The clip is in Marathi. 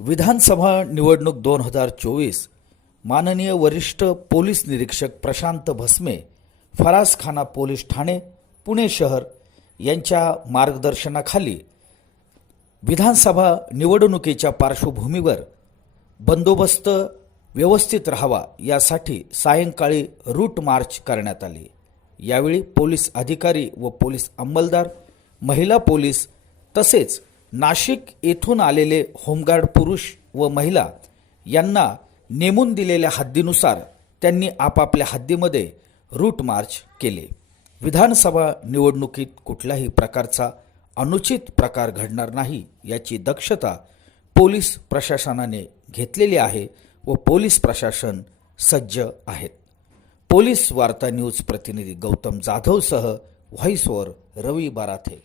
विधानसभा निवडणूक दोन हजार चोवीस माननीय वरिष्ठ पोलीस निरीक्षक प्रशांत भस्मे फरासखाना पोलीस ठाणे पुणे शहर यांच्या मार्गदर्शनाखाली विधानसभा निवडणुकीच्या पार्श्वभूमीवर बंदोबस्त व्यवस्थित राहावा यासाठी सायंकाळी रूट मार्च करण्यात आली. यावेळी पोलीस अधिकारी व पोलीस अंमलदार महिला पोलीस तसेच नाशिक येथून आलेले होमगार्ड पुरुष व महिला यांना नेमून दिलेल्या हद्दीनुसार त्यांनी आपापल्या हद्दीमध्ये रूट मार्च केले. विधानसभा निवडणुकीत कुठल्याही प्रकारचा अनुचित प्रकार घडणार नाही याची दक्षता पोलीस प्रशासनाने घेतलेली आहे व पोलीस प्रशासन सज्ज आहेत. पोलीस वार्ता न्यूज प्रतिनिधी गौतम जाधवसह व्हॉईसवर रवी बाराथे.